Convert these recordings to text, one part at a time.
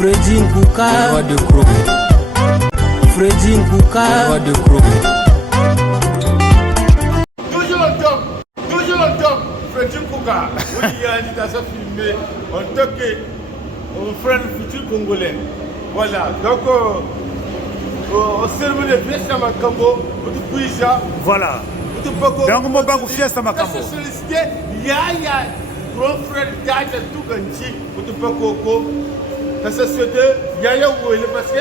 Freddy Nkouka, roi de Kroko. Freddy Nkouka, roi de Kroko. Toujours le top, Freddy Nkouka. Oui, il y a une invitation filmée en tant que frère futur congolais. Voilà, donc au cerveau de Fiesta Makambo, vous pouvez voilà. Donc, mon bac Fiesta Makambo. Il y a grand frère Dja Touganchi, vous pouvez la société, il y a parce que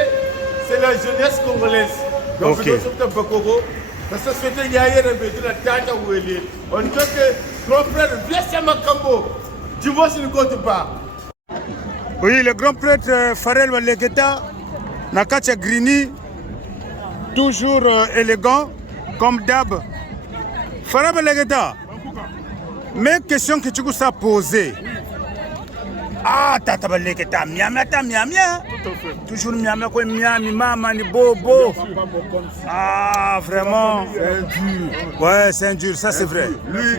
c'est la jeunesse congolaise. Donc, la société, il y a la Dja Ouele. En tant que grand frère Fiesta Makambo, tu vois si ne compte pas. Oui, le grand prêtre Farel Walegeta, Nakacha Grini, toujours élégant, comme d'hab. Farel Walegeta, mes questions que tu as posées. Ah, Tata Walegeta, miamia. Toujours miamia, quoi, miami, maman, ni bobo. Ah, vraiment. C'est un dur. Ouais, c'est un dur, ça c'est vrai. Lui,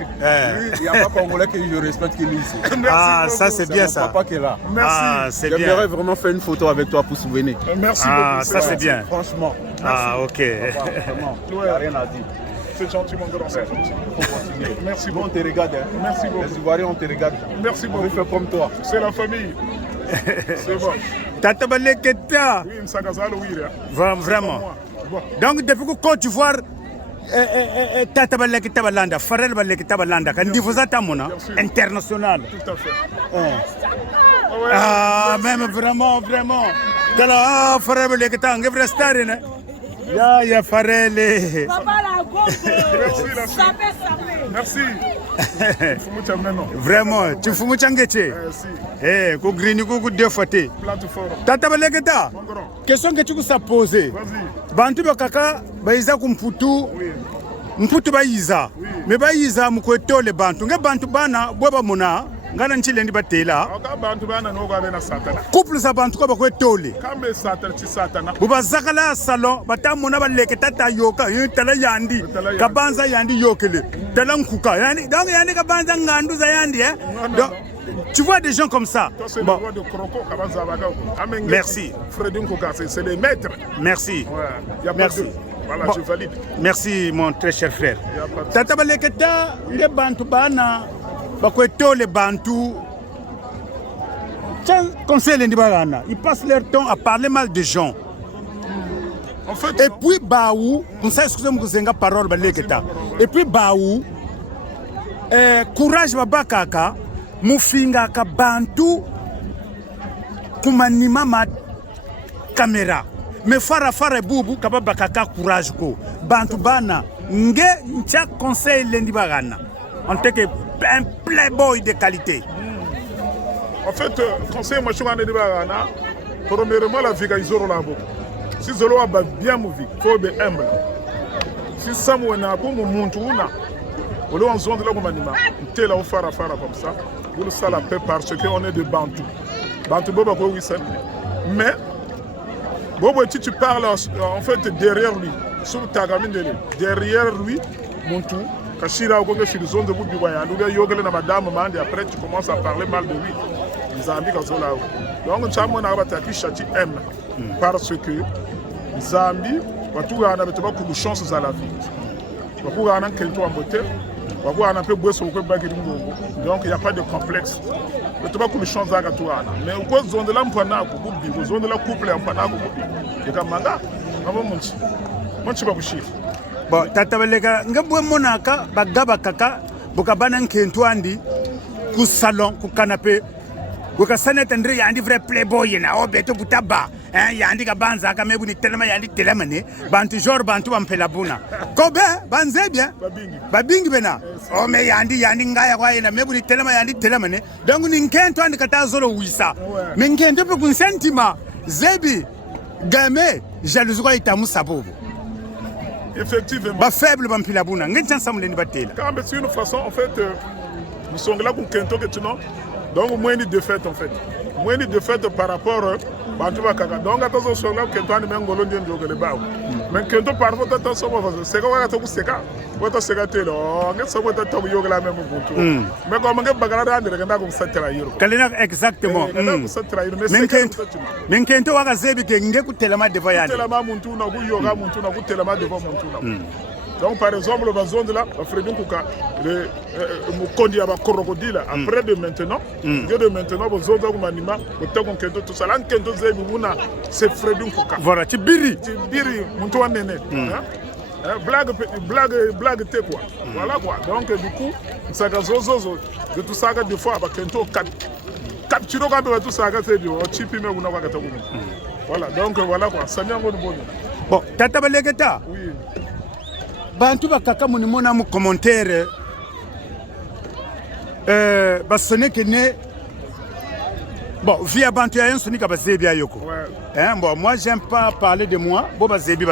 il n'y a pas Congolais que je respecte que lui ici. Ah, ça c'est bien ça. Papa qui est là. Merci. Ah, c'est bien. J'aimerais vraiment faire une photo avec toi pour souvenir. Merci beaucoup. Ah, ça c'est bien. Franchement. Ah, ok. Vraiment, il n'y a rien à dire. C'est gentil, mon grand. C'est gentil. Il faut continuer. Merci beaucoup. beaucoup. On te regarde. Hein. Merci beaucoup. Les Ivoiriens, on te regarde. Merci beaucoup. On veut faire comme toi. C'est la famille. C'est bon. Tata Walegeta. Oui, Msagazalo, oui. Vraiment. Donc, depuis que Côte d'Ivoire, Tata Walegeta Balanda, Farel Walegeta Balanda, quand vous êtes international. Tout à fait. Ah, même vraiment. Ah, Farel Walegeta, on est star, hein? Ya Farel. Merci. Vraiment, tu fous Mouchangete. Eh, ku Grini, ku Defote. Tata Walegeta, question que tu as posée. Bantu bakaka, baiza kumputu. Mputu baiza. Me baiza mukwetole bantu. Nge bantu bana, bweba muna. Ngana nchile ndi batela. Couple za bantu kwa bakwetole. Kambe satana chi satana. Buba zakala salon, batamuna baleketa ta yoka, tala yandi. Kabanza yandi yokele. Tala Nkouka. Yani, donc yandi kabanza ngandu za yandi, hein. Donc, tu vois des gens comme ça. Bon. Merci. Freddy Nkouka, c'est les maîtres. Merci. Ouais. Merci. Voilà, bon. Je valide. Merci, mon très cher frère. Tata Baleketa, les bantu bana, bakwetole les bantu. Tiens, conseil les Nibagana, ils passent leur temps à parler mal de gens. En fait, et puis, Baou, on sait excusez-moi que c'est parole Baleketa. Et puis, Baou, courage babakaka. Mufinga ka bantu kumanima ma caméra me fara bubu kababa kaka courage ko bantu bana nge ncha conseil lendi bagana en tant que un playboy de qualité. En fait, conseil moi je suis lendi bagana premièrement la vie izoro labo si zolo ba bien movie faut be humble si samu na ko muntu una olo onzondo la ko manima tela o fara comme ça. Pour ça la paix parce qu'on est de Bantou. Bantou Boba oui c'est. Mais Bobo tu parles en fait derrière lui, sur ta gamine de lui. Derrière lui, Montou, Kashira Ogonga sur zone de Boubi Waya, nous yogale na madame Mandi après tu commences à parler mal de lui. Zambi Kazola. Donc Chamon Abataki Chati aime parce que Zambi, Batou a beaucoup de chances à la vie. Batou a un quelqu'un en beauté. Donc il n'y a pas de complexe. Mais tu vas comme chance à toi. Mais au cours de la mpana, au zone de la couple en pana, et comme manga, mon chiba bouchir. Bon, Tata Walegeta, ngabwe monaka, bagaba kaka, bokabana nkentwandi, ku salon, ku canapé. Bokasane tendre yandi vrai playboy na obeto butaba. Yandi kabanza kamebu ni telema yandi telemane bantu jor bantu bampela buna kobe banze bien babingi bena o me yandi ngaya kwa yena mebu ni telema yandi telemane donc ni nkento andi katazolo wisa me nkento pe kun sentiment zebi game jalousie ko itamu sabobo effectivement ba faible bampela buna ngentan samule ni batela quand c'est une façon en fait nous sommes là pour kento que tu non donc moins de défaite en fait moi ni de fait par rapport bantu bakaka donc atazo songa kento ani mengolo ndi njogele bawo mais kento parfois tata sobo vazo seka waka to seka wata seka telo nge sobo tata yogela même buntu mais comme nge bagala rande rega ndako satira yiro kalina exactement men kento waka zebi ke nge kutelama deva yani kutelama muntu na kuyoga muntu na kutelama deva muntu na donc par exemple le bazon de là Fredin Kuka le mukondi aba crocodile après de maintenant de maintenant bazon de manima otako kento to sala kento zebi muna c'est Fredin Kuka voilà tibiri muntu wanene blague te quoi voilà quoi donc du coup ça gazozo de tout ça des fois ba kento capture quand ba tout ça c'est bio chipi me una kwa katabu voilà donc voilà quoi ça nyango bon bon tata balegeta oui bantu bakaka munimona mu commentaire basone que ne bon via bantu ya yensoni ka bazebi ayoko hein bon moi j'aime pas parler de moi bo bazebi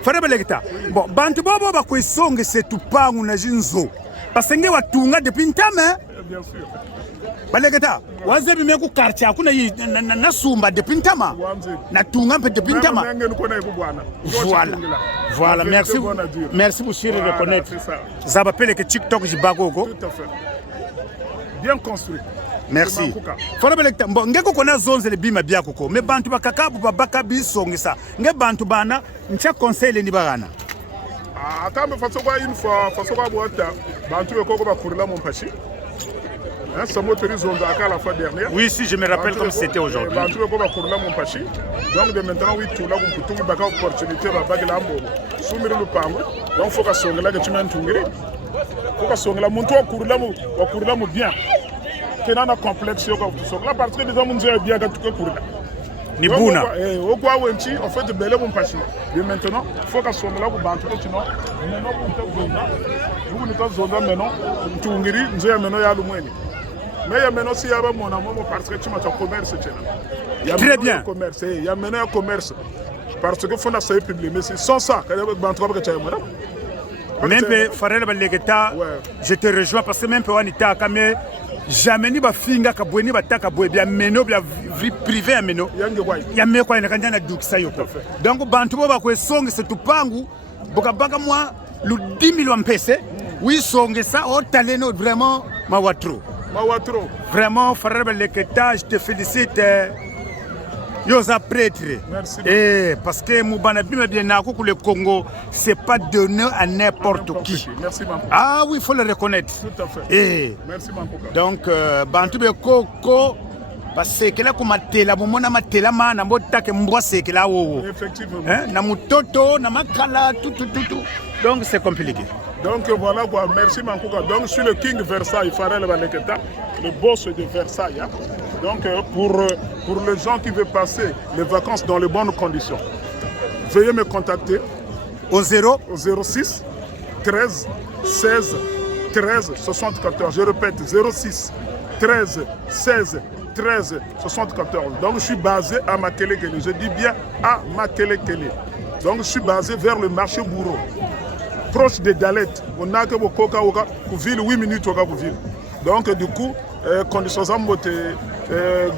fara balegeta bon bantu bobo bakwesonge setupangu na jinzo basenge watunga depuis ntame bien sûr balegeta wazebi meku quartier akuna na sumba depuis ntama na tunga mpe depuis ntama voilà merci pour sur reconnaître ça appelle que TikTok jibagoko tout à fait bien construit merci fara balegeta bon ngeko kona zonze le bima biako ko me bantu bakakabu babaka bisongisa nge bantu bana ncha conseil ni bagana akambe faso kwa une fois faso kwa boata bantu bekoko bakurila mon pachi hein ça motorise on à la fois dernière oui si je me rappelle comme c'était aujourd'hui bantu bekoko bakurila mon pachi donc de maintenant oui tout là on peut tout baka opportunité ba bagila mbobo sumiri lupango donc faut ka songela que tu m'entungiri faut ka songela muntu wakurila mu bien tenana complexe yoko songela parce que des hommes nzo bien ka tukurila ni buna au quoi wenchi en fait belé mon pachi de maintenant faut ka songela ku bantu ko tino maintenant vous ne pas zonda maintenant tungiri nzo ya maintenant ya lumweni mais ya maintenant si ya ba mona momo parce que tu m'as commerce tena très bien commerce ya maintenant commerce parce que faut na ça publier mais sans ça quand bantu ba ka taya madame même farela balegeta je te rejoins parce que même pe wanita kame jamais ni bafinga kabweni bataka boye bya meno bya vie privée ya meno ya me kwa inakanja na dukisa yoko donc bantu bo bakwesonge setupangu bokabaka moi lu 10 000 mpese oui songe ça au taleno vraiment mawatro vraiment frère Baleketa je te félicite yosa prêtre merci parce que mubana bima bien nako ku le Congo c'est pas donné à n'importe qui merci Manko ah oui il faut le reconnaître tout à fait merci Manko donc bantu be koko parce que là comme matela bomona matela mana mbotake mbwa sekela wo effectivement na mutoto na makala tout donc c'est compliqué donc voilà quoi merci Mankuka donc je suis le king Versailles Farel Baleketa le boss de Versailles hein? Donc pour les gens qui veulent passer les vacances dans les bonnes conditions veuillez me contacter au 06 13 16 13 74 je répète 06 13 16 13 74 donc je suis basé à Makelekele je dis bien à Makelekele donc je suis basé vers le marché Bourreau proche de Dalet on a que Bokoka ville 8 minutes au ville donc du coup conditions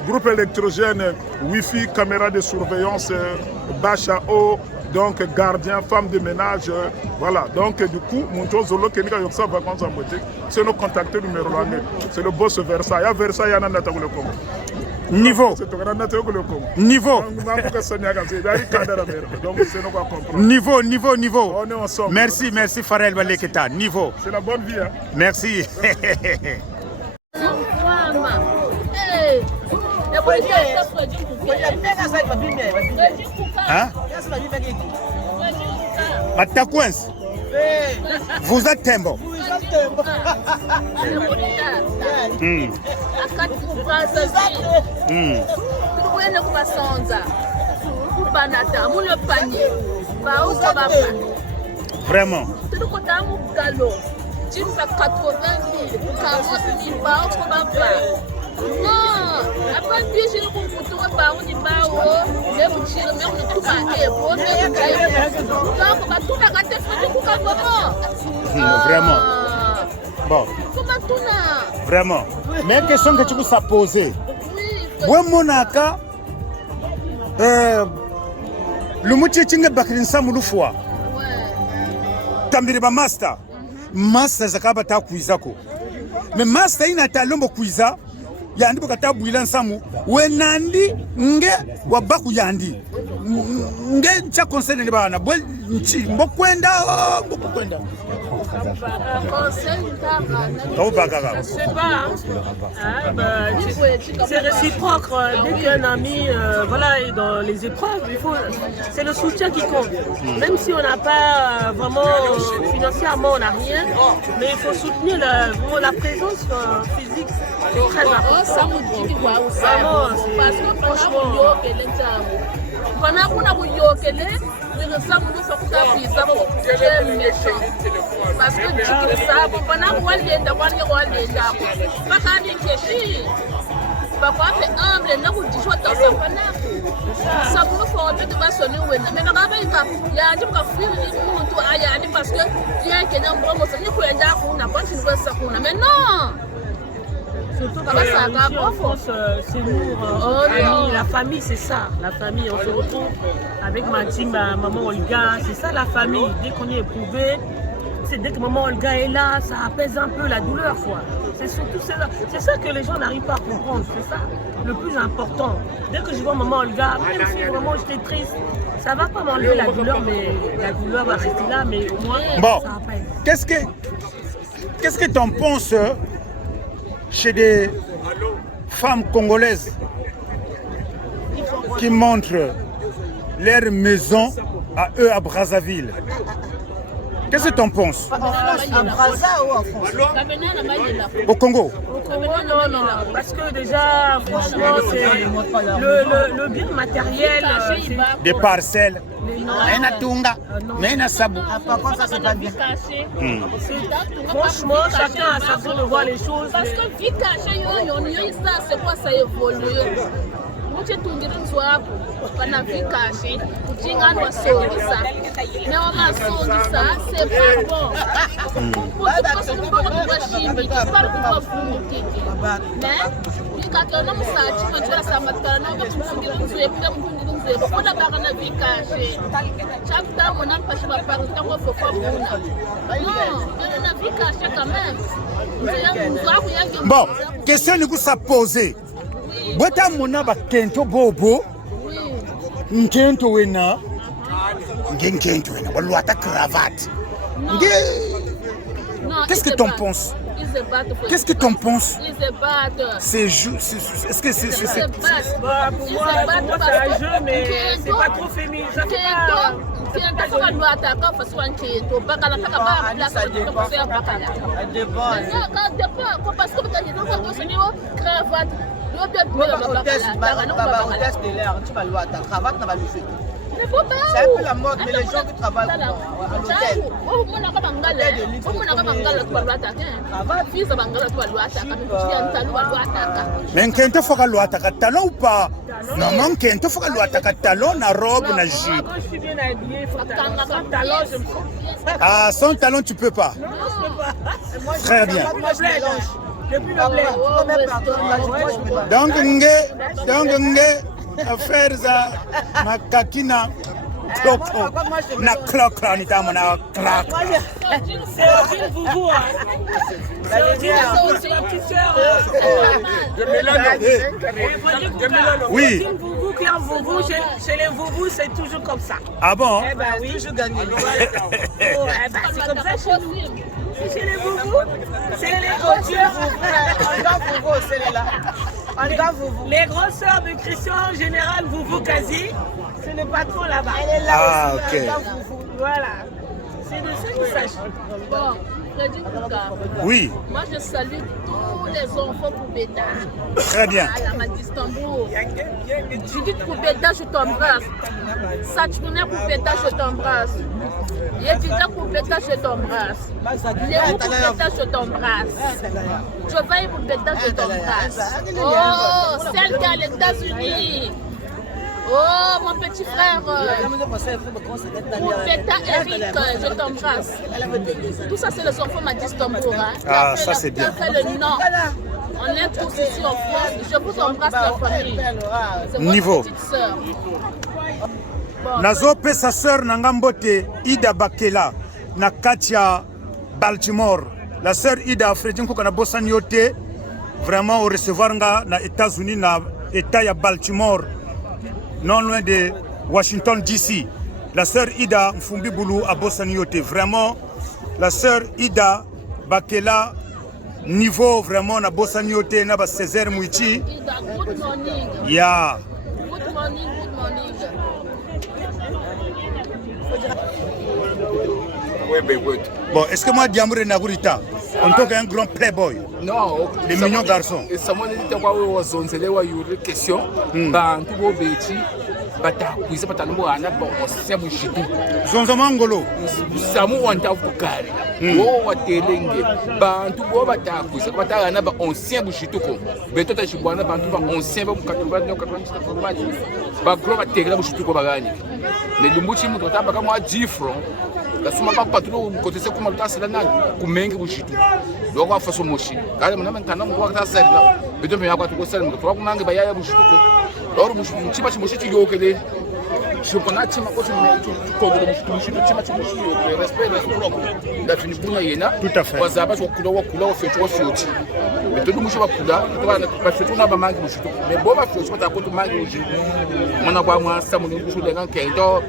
groupe électrogène wifi caméra de surveillance bâche à eau donc gardien femme de ménage voilà donc du coup mon zolo kenika yoksa vacances en beauté c'est nos contacts numéro 1 c'est le boss Versailles à Versailles ana nata le Congo niveau niveau on est ensemble merci Farel Baleketa niveau c'est la bonne vie hein? Merci hein? Matakwens vous êtes tembo vraiment non, après puis je ne peux pas parler de bao, mais vous tirez même le tout paquet, pour donc va tout la gâter vraiment. Bon. Comment tout là? Vraiment. Mais question que tu peux poser. Oui, Monaka, le moitié de Bakrin Samouloufwa. Tambiriba Master. Master Zakabata Kuizako. Mais Master in a talombo Kuiza, Yandi Bokata Bouilan Samu, Wenandi, Nge, Wabaku Yandi. Nge, Tcha conseil de Bana, Bokwenda. C'est réciproque. Dès qu'un ami est dans les épreuves, c'est le soutien qui compte. Même si on n'a pas vraiment financièrement, on n'a rien, mais il faut soutenir la présence physique. C'est très important. Parce que franchement, parce que mais non. Surtout en France, c'est nous, la famille, c'est ça. La famille, on se retrouve avec ma team, maman Olga, c'est ça la famille. Dès qu'on est éprouvé, dès que maman Olga est là, ça apaise un peu la douleur, quoi. C'est surtout c'est ça que les gens n'arrivent pas à comprendre, c'est ça le plus important. Dès que je vois maman Olga, même si vraiment j'étais triste, ça va pas m'enlever la douleur, mais la douleur va rester là, mais au moins ça apaise. Qu'est-ce que tu en penses chez des femmes congolaises qui montrent leur maison à eux à Brazzaville? Qu'est-ce que tu en penses? À Brazza ou en France? Au Congo? Au Congo, non. Parce que déjà, franchement, c'est le bien matériel. Des parcelles. Par contre, ça, c'est pas bien. Franchement, chacun a sa façon de voir les choses. Parce que vie cachée, c'est quoi ça évolue? Tu kana vikashi kujinga no songisa mais on m'a songisa c'est pas bon pour parce que pour moi chimbe tu parles pour vous mais vikaka na musachi ko tsara samatana na kufungira nzwe pita kufungira nzwe ko na baka na vikashi chapta mona pashi ba pa tango fofa buna non na vikashi quand même. Bon, question que ça poser. Bota mona ba kento bobo nkento wena nkento wena walwata cravate. Qu'est-ce que t'en penses? Qu'est-ce que t'en penses? Ils se battent. C'est est-ce que c'est pour moi c'est un jeu mais c'est pas trop féminin. Ça fait pas. C'est un peu la mode, mais les gens qui travaillent à l'hôtel. Mais Kento faut que l'ouataka talon ou pas? Non, non, Kento faut que l'ouataka talon na robe na jupe. Quand je suis bien habillée, il faut sans talon, je me sens. Ah, sans talon tu peux pas. Non, je peux pas. Très bien. Depuis le bled. Donc nge affaire za makakina kloko na klokra ni tamo na klak. C'est Odile Vouvou. C'est ma petite sœur. Oui. Odile Vouvou qui est en Vouvou, chez les Vouvous c'est toujours comme ça. Ah bon? Eh ben oui, je gagne. C'est comme ça chez nous. Chez les Vouvous, c'est les les grosses sœurs de Christian Général Vouvou Kazi, c'est le patron là-bas. Elle est là Ah, aussi. ok. Voilà. C'est de ça qu'il s'agit. Bon, Freddy Kouka. Oui. Moi, je salue tous les enfants Koubeda. Très bien. À la Mad d'Istanbul. Judith Koubeda, je t'embrasse. Satchouna Koubeda, je t'embrasse. Yedida Koubeda, je t'embrasse. Léo Koubeda, je t'embrasse. Jovaï Koubeda, je t'embrasse. Oh, celle qui est aux États-Unis. Oh, mon petit frère, Koubeda Eric, je t'embrasse. Tout ça, c'est les enfants Mad d'Istanbul. Ah, ça, c'est bien. Le nom. On est tous ici en France. Je vous embrasse la famille. C'est Niveau. votre petite sœur. Nazo pe sa sœur Nangambote Ida Bakela na Katia Baltimore. La sœur Ida Fredin ko kana bosani yote vraiment au recevoir nga na États-Unis na état ya Baltimore non loin de Washington DC. La sœur Ida Mfumbi Boulou a bosani yote vraiment la sœur Ida Bakela niveau vraiment na bosani yote na ba Césaire Mouichi. Ida, good morning. Yeah. Good morning, good morning. Bon, est-ce que moi, Diamouré Nagurita, en tant qu'un grand playboy, non, les mignons garçons, et ça m'a dit que vous avez une question. Ben, tout le béti, bata, vous savez pas, nous avons bon, c'est mon chitou. Zonzamangolo, Ça m'a dit que vous avez télé, ben, tout le bata, vous savez pas, on a un ancien bouchitou. Ben, tout est bon, ben, tout un ancien, ben, 89, 90, ben, gros, ben, télé, bouchitou, comme bagani. Mais le mouchi, mon total, ben, moi, 10 francs. La suma pas patron côté c'est comme ça là ku mengi bushitu donc on fait son mochi quand même quand on voit ça c'est là mais donc il y a quoi tout ça mais toi mangi ba ya bushitu ko or bushitu chiba chimushi yo kele je connais chima ko ko de bushitu chima chimushi yo respect propre da fini kuna yena tout à fait kwa sababu kula wa fetu wa fioti mais tout mushi ba kula ba fetu na ba mangi bushitu mais bo ba fetu ta ko to mangi bushitu mona kwa mwa samu ni bushitu dengan kento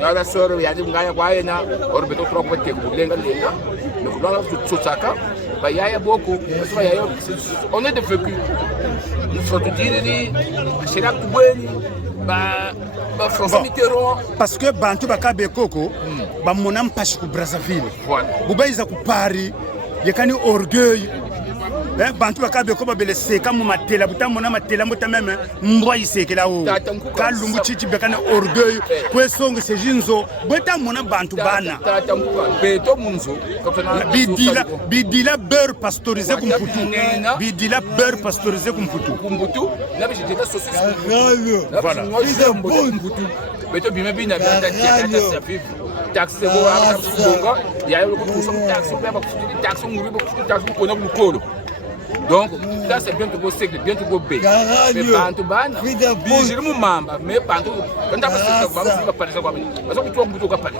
la sœur il y a des gars qui na orbeto trop petit pour lenga lenga mais pour la sosaka bah il y a beaucoup on est de vécu il faut te dire c'est là que bah François Mitterrand parce que bantu bakabe koko ba monam pashi ku Brazzaville voilà bubaiza ku Paris yakani orgueil bantu bakabe ko babele seka mu matela butamona matela mutameme mbwa isekela o kalumbu chichi bekana orgueil kwesongo sejinzo butamona bantu bana beto munzo bidila beurre pasteurisé kumputu bidila beurre pasteurisé kumputu na bi jeta saucisse voilà beto bima bina bina ta vivre taxi go a bonga ya yo ko so taxi be ba taxi nguri ba taxi ko na ko donc ça c'est bien que vous savez bien que vous bé mais bantu bana bijir mu mamba mais bantu quand ça va pas ça quoi parce que tu vas pas parler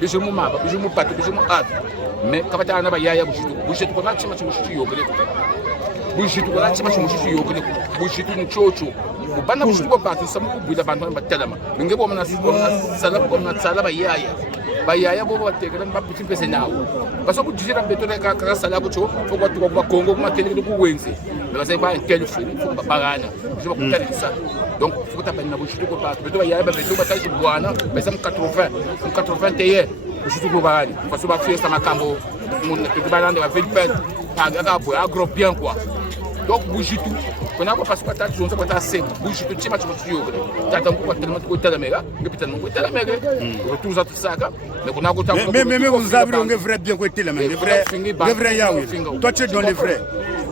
bijir mu mamba bijir mu patu bijir mu ad mais kabata na ba yaya bushitu ko na chima chimushitu yogele bushitu ko na chima chimushitu yogele bushitu mu chocho bana bushitu ko patu samu ku buida bantu ba telama ngebo mana sala ko na sala ba yaya bayaya bo batekera mbaputi pese nawo baso kujira betone ka sala ko cho foko tu ko Congo kuma tele ko wenze mais ça ba téléphone foko bagana je ko tele ça donc foko ta bana bo chuto ko pa beto bayaya ba beto bataji bwana mais ça 81 ko chuto ko bagani baso ba fiesta makambo mon te balande ba Philippe paga ko agro bien quoi donc bujitu kona ko parce que ta zonza ko ta se bujitu chima chimo tuyo tata ko tellement ko tala mega ngepita ko tala mega tout ça tout ça mais kona ko ta mais vous avez on vrai bien ko tala mega vrai yaoui toi tu es dans les vrais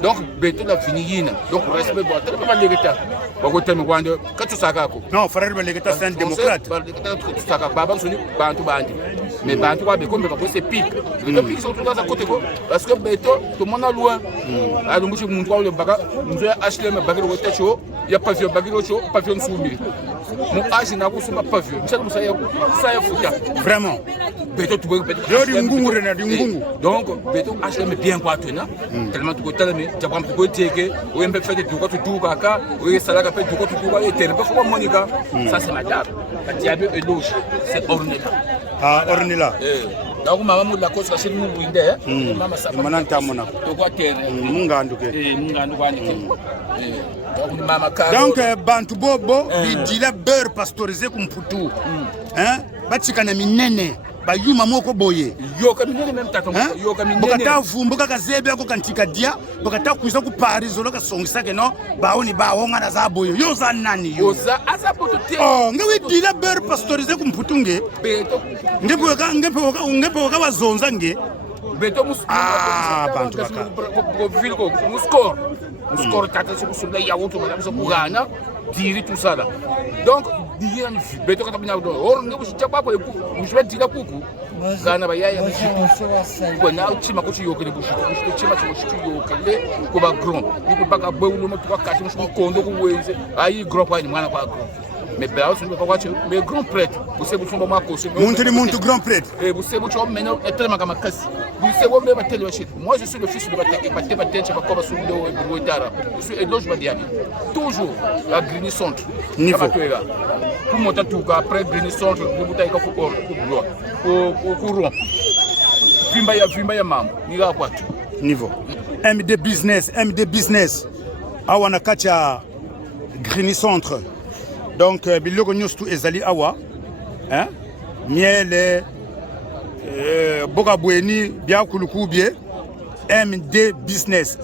donc beto la finina donc respect bon tellement pas l'État ba ko tellement kwande ka tout ça ko non frère ba l'État c'est un démocrate ba l'État tout ça ka baba soni bantu bandi mais bantu ba be ko me ba ko c'est pique le pique sont tout dans à côté ko parce que beto tout le monde est loin alors monsieur mon le baga nous acheter me baga ko techo ya pavillon baga ko pavillon soumi mon âge na ko suma pavillon ça ya futa vraiment beto tu beto yo ngungu rena di ngungu donc beto acheter me bien quoi tena tellement tu ko talame jabam ko teke o embe fait du ko tu kaka o salaka fait du ko tu ko et terre pas faut monica ça c'est madame la diable et louche c'est ornela ornela donc mama mu la cause kasi mu buinde mama sa mananta mona to ko terre munga nduke munga ndwani donc mama ka donc bantu bobo bidila beurre pasteurisé kumputu hein batikana minene bayuma moko boye yo kaminene même tata yo kaminene bokata vumbuka kazebe ko kantika dia bokata kuisa ku Paris zolo ka songisa ke no baoni baonga na za boye yo za nani yo za azapoto te ngewe dila beurre pasteurisé kumputunge beto ngepo ka bazonza nge beto mus bantu baka ko ville ko muskor tata so kusunda ya woto madam so kugana diri tout ça là. Donc, diri na fi beto kata bina do. Or ngo shicha papa eku, mujwe dira kuku. Gana bayaya mujwe. Ko na uchima ko chiyokele bushi. Bushi chima chimo chiyokele ko ba grand. Ni ko baka bawulo mo tuka kati mo kondo ko wenze. Ayi grand pa ni mwana kwa grand. Mais ben on ne peut pas mais grand prêtre vous savez vous sommes marqués monte grand prêtre et vous savez vous maintenant tellement comme casse vous savez vous même tellement chez moi je suis le fils de Batek Batek pas comme sur le Bouetara je suis Edoge Badiani toujours à Grigny Centre niveau pour monter tout après Grigny Centre vous bouteille pour gloire au courant vimba ya mambo ni la quoi niveau MD business awana kacha Grigny Centre. Donc, biloko nyustu ezali awa, hein? Miele, boka bueni, bia kuluku bie, MD business,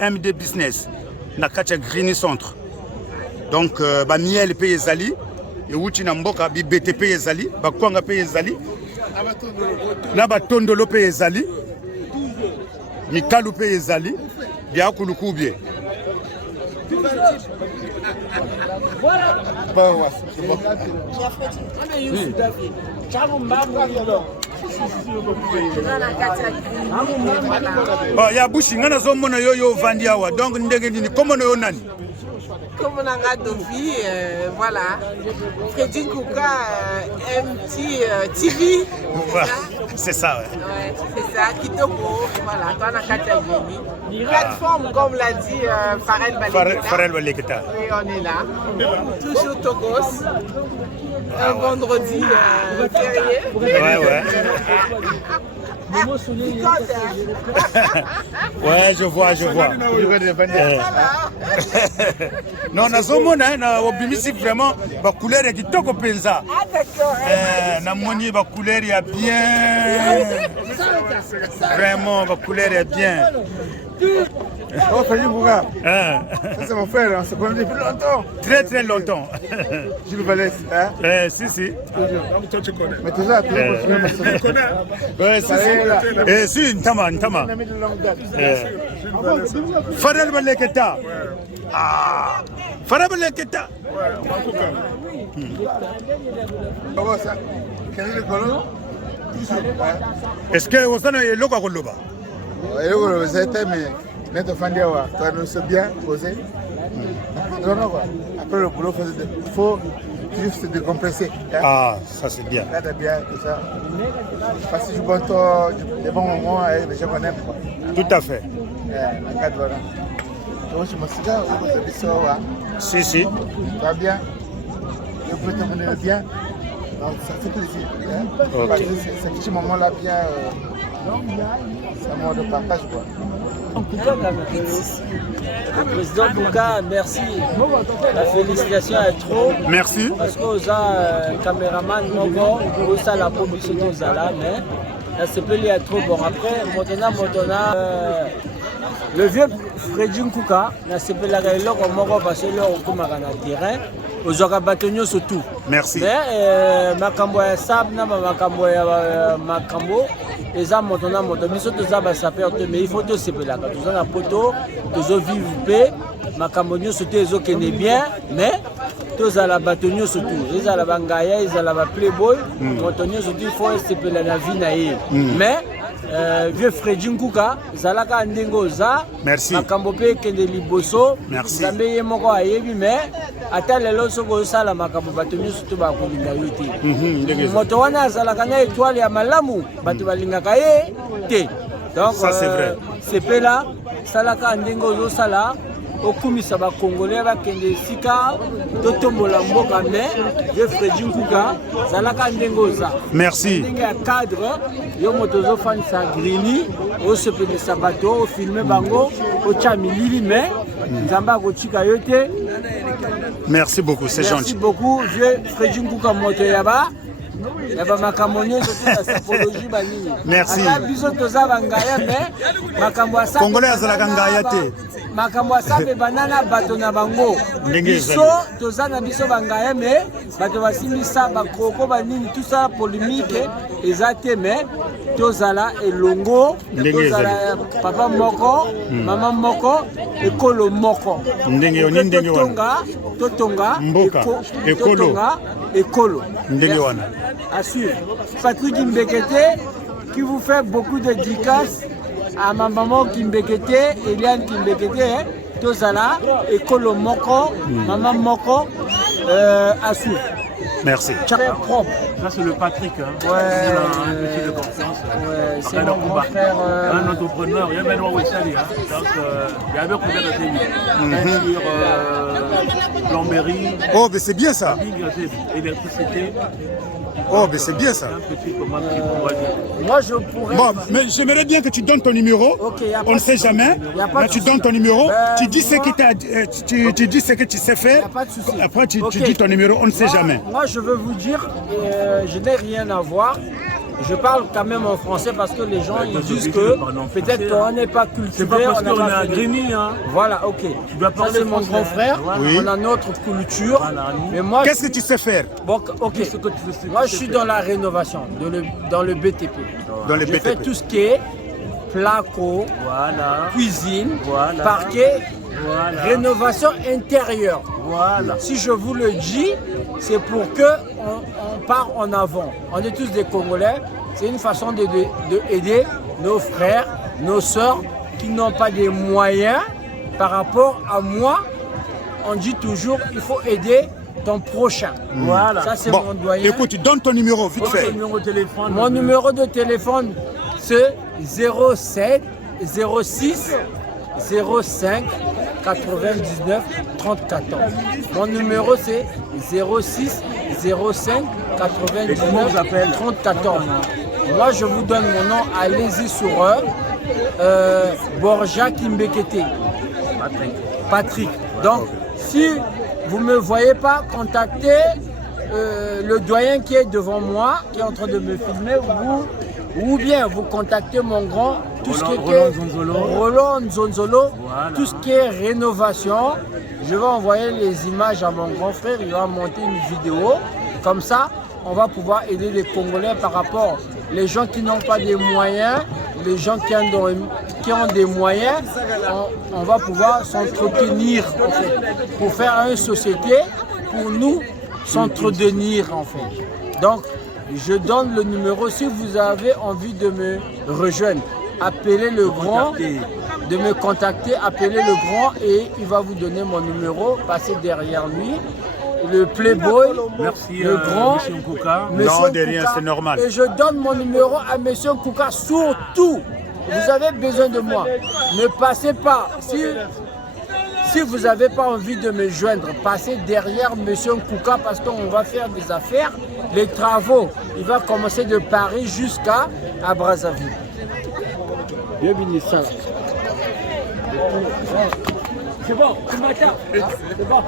na kacha Grigny Centre. Donc, ba miele pe ezali, e wuti na mboka bi BTP ezali, ba kwanga pe ezali, na ba tondolo pe ezali, mikalu pe ezali, bia kuluku bie. Ya bushi ngana zo mona yo vandi awa donc ndenge nini comment no nani comme on a Dovi, voilà, Freddy Kouka, MT TV. C'est ça, ouais. Ouais, c'est ça, Kitoko, voilà, quand on a Katabini. Plateforme, comme l'a dit Farel Baleketa. Et on est là, toujours Tokos, un vendredi férié. Ouais. Ouais, je vois. Non, na zomona na obimisi vraiment ba couleur ya kitoko penza. Ah d'accord. Na moni ba couleur ya bien. Vraiment ba couleur ya bien. Oh, Freddy Kouka. C'est mon frère, on se connaît depuis longtemps. Très longtemps. Jules Vallès, hein? Si. Donc toi tu connais. Mais toujours, tu connais. Si, Ntama. Farel Baleketa. Farel Baleketa. Comment ça? Quel est le colon? Est-ce que vous avez le Koloba? C'était, mais notre famille, nous sommes bien posés. Non, quoi. Après le boulot, il faut juste se décompresser. Ah, ça c'est bien. Là, c'est bien, tout ça. Parce que je bon temps, des bons moments avec les gens qu'on aime. Tout à fait. Donc, je me suis dit, Si. Ça va bien. Je peux te mener bien. Donc, ça fait plaisir. Okay. C'est un petit moment-là bien. C'est un moment de partage, quoi. Le président Kouka, merci. La félicitation est trop. Merci. Parce que vous avez caméraman, vous avez la promotion de Zala, mais la CPL est trop bon. Après, maintenant, le vieux Freddy Kouka, la CPL est là, parce que là, on a un terrain. Vous avez battu surtout. Merci. Mais Makambo ya Sab, Makambo ya Makambo. Et ça, maintenant, mais il faut tout se faire là. Tous en poto, tous vivre paix, Macamonio surtout les autres qui n'est bien, mais tous à la bâtonnier surtout. Ils à la bangaya, ils à la playboy, Montonio surtout il faut se faire la vie naïe. Mais vieux Freddy Kouka, Zalaka Ndengoza, merci. Makambo pe kende liboso, merci. Zambe yemoko ayebi mais ata lelo soko sala makambo bâtonnier surtout ba kolinga yote. Moto wana Zalaka na étoile ya malamu, bato balingaka ye te. Donc ça c'est vrai. C'est là, Salaka Ndengozo sala. Okumisa ba Congolais ba kende sika totombola mboka mais je Freddy Kouka Zalaka Ndengoza. Merci. Ndinga cadre yo motozo fan sa Grigny o se pe sabato o filmer bango o chamilili mais nzamba ko chika yote. Merci beaucoup, c'est gentil. Merci beaucoup, je Freddy Kouka moto yaba. Yaba makamonyo surtout la sapologie bani. Merci. Ata biso toza bangaya mais makambo asa Congolais azalaka ngaya te. makambo asape banana bato na bango biso toza na biso bangaya me bato basimbisa bakroko banini tout ça polémique eza te mais tozala elongo, tozala papa moko, maman moko, ekolo moko. Totonga, ekolo. À suivre. Patrick Kimbekete qui vous fait beaucoup de dédicaces à ma maman Kimbekete, Eliane Kimbekete, tozala ekolo moko, maman moko, à suivre. Merci. Très propre. Ça, c'est le Patrick. Hein. Ouais. Un petit de confiance. Ouais, c'est mon grand frère. Un entrepreneur. Il y a Benoît Wessali. Donc, il y avait combien de télé plomberie. Oh, mais c'est bien ça. Électricité. Oh, mais c'est bien ça. Moi, je pourrais... Bon, mais j'aimerais bien que tu donnes ton numéro. Okay, on ne sait jamais. Mais tu donnes ton numéro. Tu dis ce que tu sais faire. Après, tu dis ton numéro. On ne sait jamais. Moi, je veux vous dire, je n'ai rien à voir. Je parle quand même en français parce que les gens ils disent que peut-être qu'on n'est pas cultivé. C'est pas parce qu'on est à Grigny. Hein. Voilà, ok. Tu dois parler c'est mon grand frère. Oui. On a notre culture. Voilà, mais moi, qu'est-ce que tu sais faire? Bon, ok. Moi, je suis dans la rénovation, dans le BTP. Dans le je BTP. fais tout ce qui est placo, cuisine, parquet, rénovation intérieure. Voilà. Si je vous le dis, c'est pour que on part en avant. On est tous des Congolais. C'est une façon de aider nos frères, nos sœurs qui n'ont pas des moyens par rapport à moi. On dit toujours, il faut aider ton prochain. Voilà. Ça, c'est mon doyen. Écoute, donne ton numéro, vite fait. Mon numéro de téléphone, c'est 07 06 05 99 34. Mon numéro, c'est 06 05 99 34. Moi, je vous donne mon nom. Allez-y sur Borja Kimbekete. Patrick. Donc, si vous ne me voyez pas, contactez le doyen qui est devant moi, qui est en train de me filmer, ou bien vous contactez mon grand, tout ce qui est Roland Zonzolo, voilà. Tout ce qui est rénovation. Je vais envoyer les images à mon grand frère, il va monter une vidéo. Comme ça, on va pouvoir aider les Congolais par rapport aux gens qui n'ont pas des moyens, les gens qui ont des moyens, on va pouvoir s'entretenir en fait, pour faire une société, pour nous s'entretenir en fait. Donc, je donne le numéro si vous avez envie de me rejoindre. Appelez le grand, de me contacter, appelez le grand et il va vous donner mon numéro, passez derrière lui. Le Playboy, merci, le grand, Monsieur Nkouka. Non, de rien, c'est normal. Et je donne mon numéro à Monsieur Nkouka, surtout. Vous avez besoin de moi. Ne passez pas. Si vous n'avez pas envie de me joindre, passez derrière Monsieur Nkouka parce qu'on va faire des affaires. Les travaux, il va commencer de Paris jusqu'à Brazzaville. Bienvenue, ça. C'est bon, c'est bon.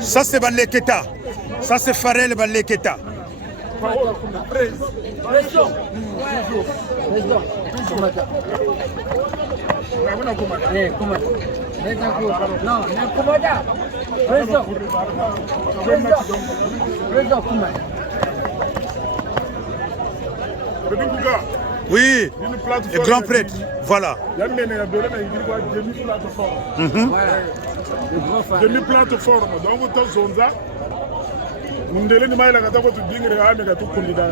Ça, c'est Baleketa. Ça, c'est Farel Baleketa. Président. Oui, le grand prêtre, voilà. Demi-plateforme, donc tu zonza. Ndele ni maila katako tu dingire ame katu kundida.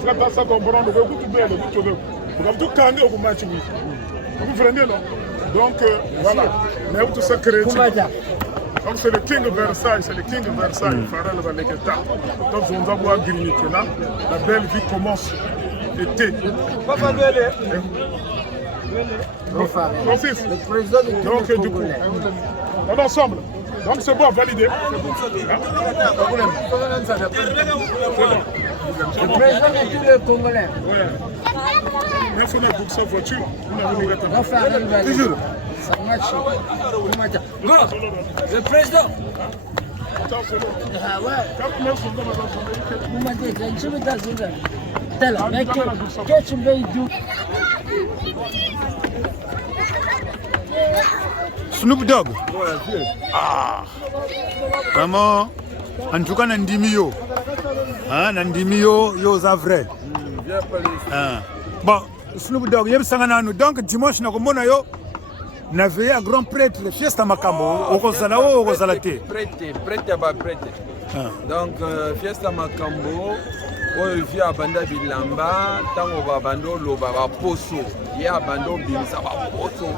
Sika tasa comprendre que tu belle tu veux. Comme tu kange au match oui. Vous frendez non. Donc voilà. Mais tout ça chrétien. Donc c'est le King Versailles, c'est le King Versailles, Farel Baleketa. Donc zonza bois Guinée-Kena. La belle vie commence. Été. Papa Belle. Mon fils. Le président de donc du coup. On est ensemble. Donc c'est bon, validé. Le président de tous les Congolais. Il faut mettre sa voiture. Toujours. Ça marche. Le président. Ah ouais. Snoop Dogg. Ah. Vraiment, en tout cas, Nandimio. Ah, Nandimi yo za vrai. Viens pas les. Bon, Snoop Dogg, yem sangananu. Donc dimanche na komona yo na veille à grand prêtre fiesta makambo okozala o okozala te. Prêtre ba prêtre. Donc fiesta makambo oyo via banda bilamba tango ba bando lo ba poso. Ya bando bimisa ba poso.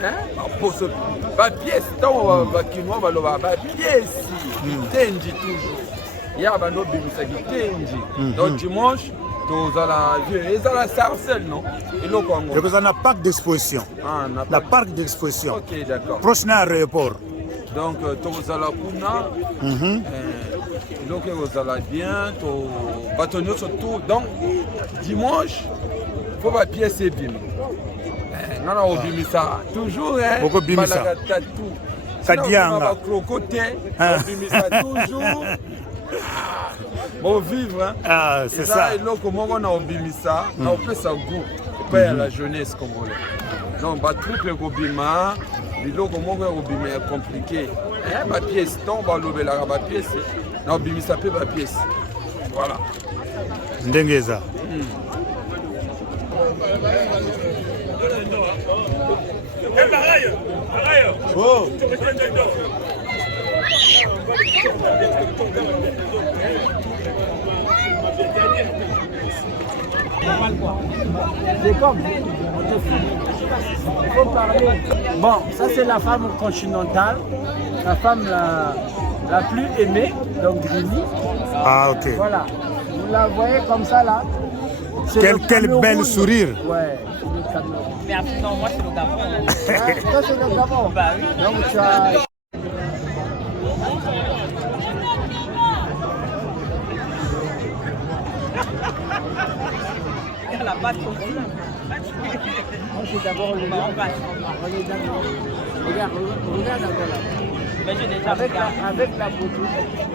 Ba poso. Ba pièce tango ba kinwa ba lo ba pièce. Tenji toujours. Ya bando bimisa tenji. Donc dimanche et ça la sarcelle, non? Et le Congo. Donc, on a parc d'exposition. Ah, la parc d'exposition. Ok, d'accord. Prochain aéroport. Donc, tu as la Kuna. Donc, vous allez bien. Tu bâtonnier surtout. Donc, dimanche, il faut pas pièce et bim. Non, non, on ça. Toujours, hein? Beaucoup bimisa. Kadianga. Crocoté. On bim ça toujours. Bon vivre, hein? Ah, c'est ça. Et là, comment on a oublié ça, on fait ça goût, pas à la jeunesse congolaise. Donc, bah, tout le gobima, et là, comment on a oublié est compliqué. Eh, ma pièce, tant on va lever la pièce, on a oublié ça, ma pièce. Voilà. Ndengeza. Oh. C'est comme, on te fout. Il faut parler. Bon, ça c'est la femme continentale, la femme la plus aimée, donc Grini. Ah, ok. Voilà. Vous la voyez comme ça là. Quel bel sourire. Ouais, c'est le Cameroun. Mais non, moi c'est le Gabon. Toi c'est le Gabon. Bah oui. Donc tu as... La pâte comme ça. Moi c'est d'abord le blanc. Regarde d'abord là. Mais j'ai déjà avec la beauté.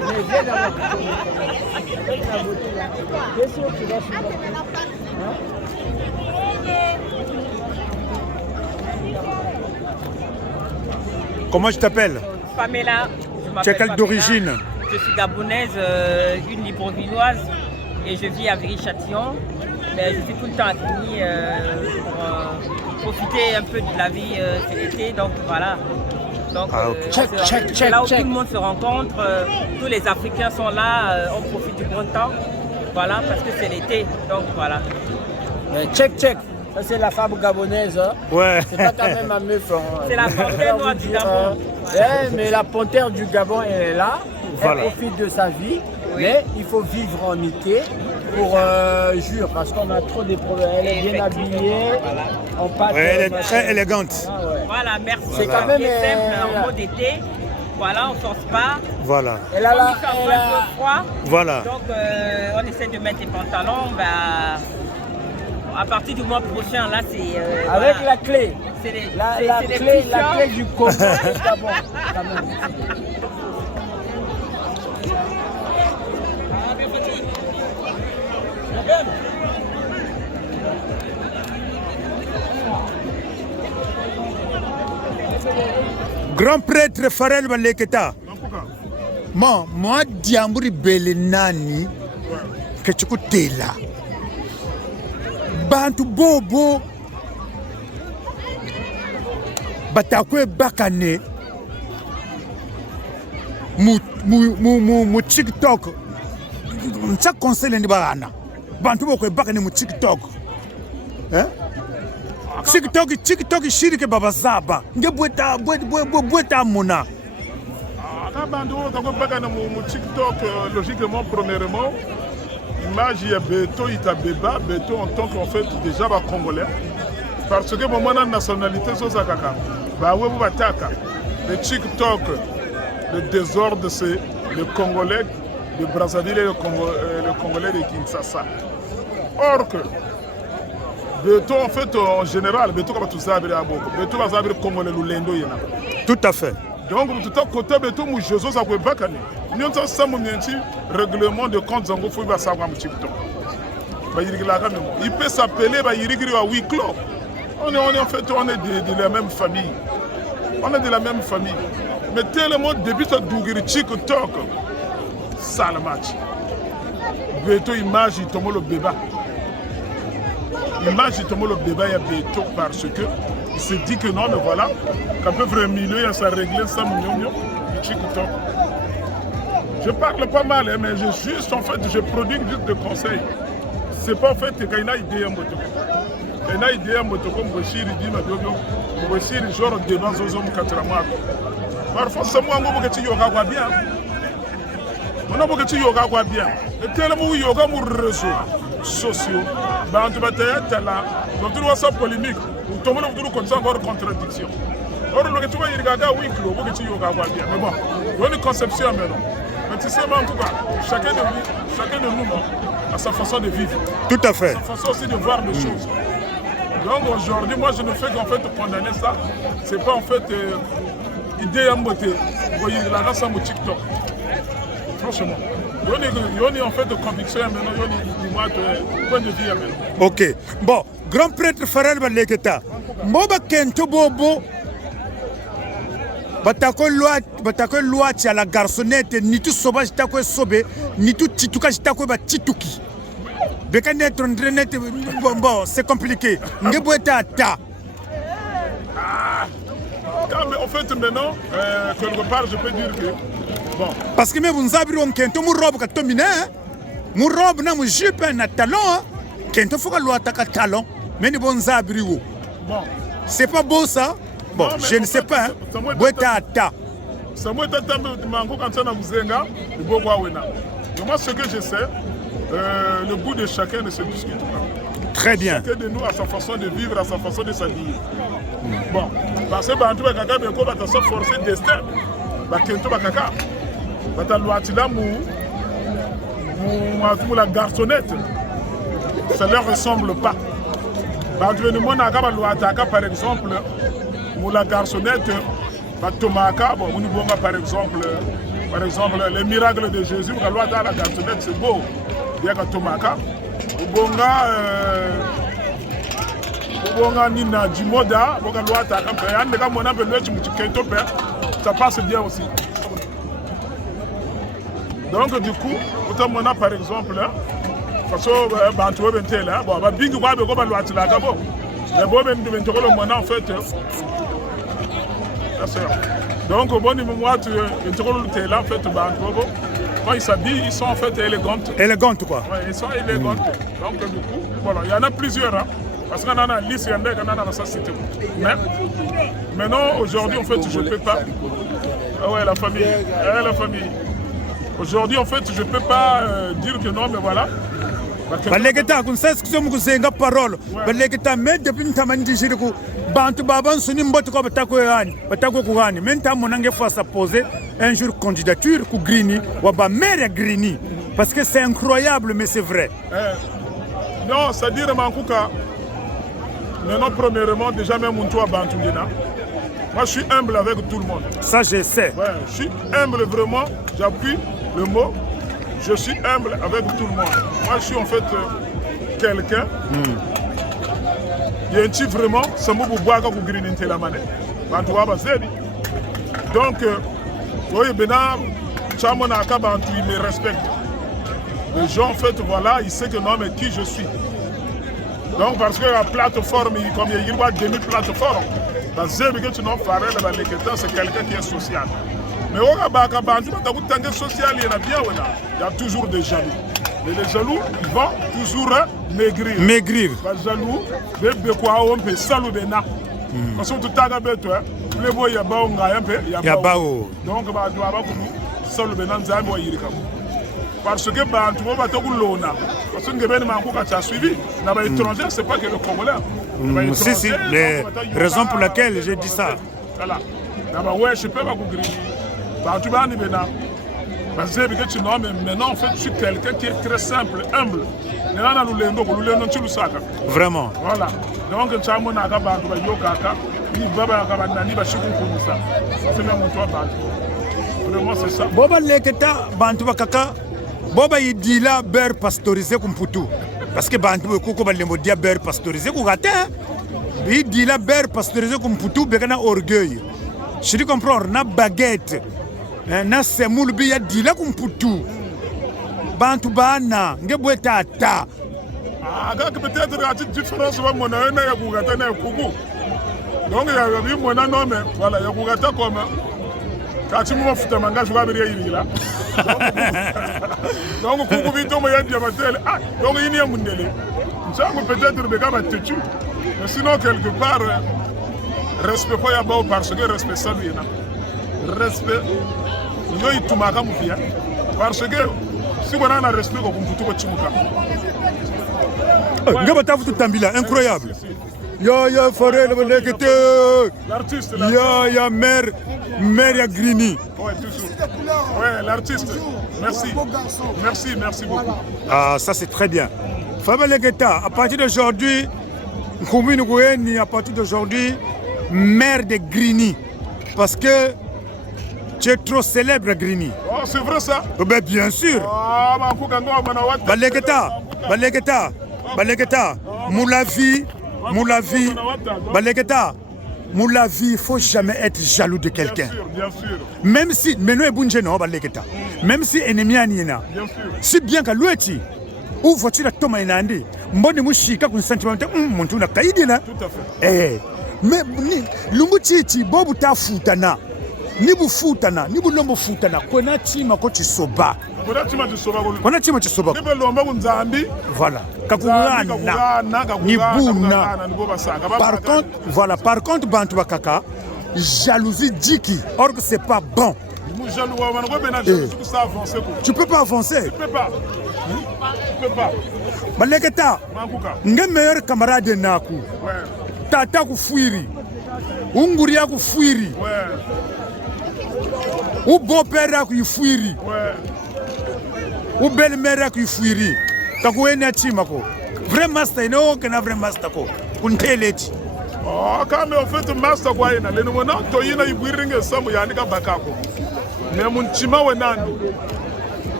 Mais viens d'abord. Avec la beauté là. Qu'est-ce que tu vas faire? Comment je t'appelle? Pamela. Tu es quelle d'origine? Je suis gabonaise, une Librevilloise et je vis à Viry-Châtillon. Mais je suis tout le temps à Cluny pour profiter un peu de la vie, c'est l'été, donc voilà. Donc c'est là où tout le monde se rencontre, tous les Africains sont là, on profite du bon temps, voilà, parce que c'est l'été, donc voilà. Check. Ça c'est la femme gabonaise. Hein. Ouais. C'est pas quand même ma meuf. Hein. C'est la panthère noire du Gabon. Ouais, mais la panthère du Gabon elle est là, voilà. Elle profite de sa vie, oui. Mais il faut vivre en été. Pour jure, parce qu'on a trop de problèmes. Elle est bien habillée, en pâte. Ouais, elle est très élégante. Ah ouais. Voilà, merci. C'est quand même simple en mode d'été. Voilà, on ne force pas. Voilà. Elle a un peu froid. Voilà. Donc on essaie de mettre des pantalons. Bah, à partir du mois prochain, là, c'est. Avec voilà. la clé. C'est les, la clé du Congo. Gabon, quand même. Grand prêtre Farel Baleketa. Moi diamburi belenani kechukutela. Bantu bobo batakwe bakane mu TikTok. Ncha conseil ndi bana. Bantu bokwe bakane mu TikTok. TikTok shirike baba zaba. Nge bweta mona. Bantu bakane mu TikTok logiquement premièrement image ya Beto Itabeba, Beto en tant qu'en fait déjà ba congolais parce que bon na nationalité so zakaka. Ba webu bataka. Le TikTok le désordre c'est le Congolais de Brazzaville et le Congolais de Kinshasa. Or que Beto en fait en général Beto comme tout ça Beto va savoir Congolais lulendo yena. Tout à fait. Donc tout à côté Beto mu Jésus ça peut pas canner. Nous avons ça mon règlement de compte zango faut va savoir mu TikTok. Ba yirigila quand même. Il peut s'appeler ba yirigiri wa huis clos. On est en fait on est de la même famille. On est de la même famille. Mais tellement depuis ce Dougiri TikTok, ça le match. Beto image il tombe le débat. Image il tombe le débat il y a Beto parce que il se dit que non mais voilà qu'à peu près milieu il ça régler ça million je parle pas mal hein, mais je produis juste des conseils. C'est pas en fait qu'il y a une idée en moto. Il y a une idée en moto comme Bachir dit mais Bachir genre débat aux hommes 4 mois. Parfois c'est moi qui dis yoga quoi bien. On a beaucoup de yoga quoi bien. Et tellement yoga mon réseau sociaux. Ben tu vas être là. Donc tu vois ça polémique. Tout le monde vous comme ça encore contradiction. Or le que tu vois il regarde oui clos beaucoup de yoga quoi bien. Mais bon, il y a une conception maintenant. Mais tu sais en tout cas chacun de nous a sa façon de vivre. Tout à fait. Sa façon aussi de voir les choses. Donc aujourd'hui moi je ne fais qu'en fait condamner ça. C'est pas en fait idée à beauté. Vous voyez la race sur TikTok. Franchement, il y a en fait de conviction maintenant, il y a de point de vue maintenant. Ok. Bon, grand prêtre Farel Baleketa. Moba Kento Bobo. Batako loi tia la garçonnette, ni tout sauvage tako sobe, ni tout tituka tako ba tituki. Bekane être net bon, c'est compliqué. Ngeboeta ta. En fait maintenant, quelque part je peux dire que bon. Parce que même vous avez un kento mu robe ka tomine, mu robe na mu jupe na talon, kento faut que loi ta talon, mais ni bon zabri wo. Bon. C'est pas beau ça? Bon, non, je ne sais pas. Boeta ta. Ça moi tata mango quand ça na muzenga, le beau quoi wena. Moi ce que je sais, le goût de chacun ne se discute pas. Très bien. Chacun de nous a sa façon de vivre, a sa façon de s'habiller. Bon, parce que bantu ba kaka bien ko ba ta se forcer destin. Ba kento ba kaka. Ba ta loatila la garçonnette. Ça leur ressemble pas. Bantu ne mona ka ba loataka par exemple, la garçonnette ba tomaka bon on bonga par exemple les miracles de Jésus ka loata la garçonnette c'est beau. Bien ka tomaka. Bonga nina jimoda boka loata ka pe ande ka mona pe lwechi mukento pe ça passe bien aussi. Donc du coup autant mona par exemple parce que bantu bentela bon ba bingi kwa be ko ba loati la ka bon mais bon ben de bentoko le mona en fait donc bon moi tu bentoko le tela en fait bantu quand ils s'habillent ils sont en fait élégantes. Élégantes quoi. Ouais, ils sont élégantes. Donc du coup voilà, il y en a plusieurs hein. Parce qu'on a une liste, il y en a dans sa cité. Mais maintenant, aujourd'hui, en fait, je ne peux pas. Ah ouais, la famille. La famille. Aujourd'hui, en fait, je ne peux pas dire que non, mais voilà. Baleketa, kun sa excuse mu kusenga parole. Baleketa mais depuis mtamani jiri ku bantu baban suni mboto ko batako yani. Batako ku hani. Menta monange fois ça poser un jour candidature ku Grini wa ba maire Grini parce que c'est incroyable mais c'est vrai. Non, ça dire mankuka. Maintenant, premièrement, déjà même mon toit Bantoudena. Moi, je suis humble avec tout le monde. Ça, je sais. Ouais, je suis humble vraiment. J'appuie le mot. Je suis humble avec tout le monde. Moi, je suis en fait quelqu'un. Il y a un type vraiment. Ça m'a beaucoup de green la manette. Donc, oui, Benam, Chamonaka Bantou, il me respecte. Les gens, en fait, voilà, ils savent que non, mais qui je suis. Donc parce que la plateforme, comme il y a 2000 plateformes, c'est quelqu'un qui est social. Mais au social, il y a toujours des jaloux. Mais les jaloux, ils vont toujours maigrir. Maigrir. Les jaloux, on peut saluer. Parce que tout à l'heure, les mots, il y a un peu. Il y a donc, il y a parce que tu vas parce que tu as suivi, les étrangers, ce n'est pas que le Congolais. Si, si, les raisons pour lesquelles j'ai dit ça. Voilà. Ouais, je ne peux pas googler. Tu vas maintenant, en fait, je suis quelqu'un qui est très simple, humble. Vraiment. Voilà. Donc, tu as mon agaba, ni baba agaba, ni bachikou ça. C'est même mon toit. Vraiment, c'est ça. Boba leketa, bantu bakaka. Boba il dit là beurre pasteurisé comme poutou parce que bantu koko ba lembo dia beurre pasteurisé ko gata il dit là beurre pasteurisé comme poutou be kana orgueil je comprends na baguette na semoule bi ya dit là comme poutou bantu bana ngebwe tata peut-être la petite différence va mon ane ya kugata na kuku donc il y a eu mon nom voilà ya kugata comme quand tu me fous manga je vais venir ici là donc kuku vito mo ya diamatel donc il y a mundele ça peut-être be ka batutu mais sinon quelque part respect pas ya ba parce que respect ça lui na respect yo itumaka mufia parce que si on a un respect ko kumfutu ko chimuka ngaba tafutu tambila incroyable ya Pharrell Balekete l'artiste ya mère ya Grini ouais toujours ouais l'artiste merci beaucoup ah ça c'est très bien Pharrell Balekete à partir d'aujourd'hui Nkumbini Gweni à partir d'aujourd'hui mère de Grini parce que tu es trop célèbre, Grini. Oh, c'est vrai ça? Ben, bien sûr. Baleketa, Moulavi, Baleketa, Moulavi, il ne faut jamais être jaloux de quelqu'un. Bien sûr. Même si, mais nous, Bunjeno, Baleketa, même si ennemi Aniena, si bien qu'à l'oueti, ou voiture à Thomas Nandi, Mboni Mouchika, un sentiment, mon tour à Kaïdina. Tout à fait. Eh, mais Lumbuchi, Bobu Tafutana. Ni bufutana ni bulombo futana kona chima ko chisoba kona chima chisoba ni belomba kunzambi voilà kakugana ni buna par contre bantu bakaka jalousie diki or que c'est pas bon tu peux pas avancer Baleketa nge meilleur camarade naku tata kufuiri unguria kufuiri ou beau-père à qui fuiri, ou belle-mère à qui fuiri. T'as quoi une chimako? Vrai master, non, qu'on a vrai master ko. Une télé. Oh, quand même, en fait, master quoi, il y a les noms to yina ibuiring et samu yanika bakako. Mais mon chima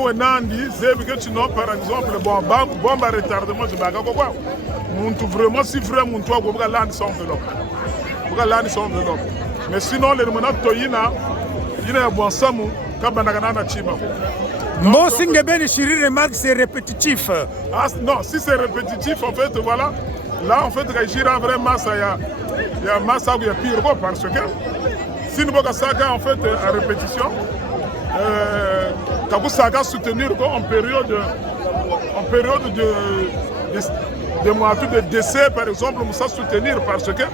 wenandi, c'est que tu n'as par exemple bombe à retardement de bakako quoi. Mon tout vraiment si vrai mon toi go land son enveloppe. Go land son enveloppe. Mais sinon les noms to yina il est bon samu kabana na chima. Bon singebeni chiri remarque c'est répétitif. Ah non, si c'est répétitif en fait voilà. Là en fait quand jira vraiment ça il y a massa ou il y a pire quoi parce que si nous boka saga en fait à répétition quand saga soutenir quoi en période de mois de décès par exemple nous ça soutenir parce que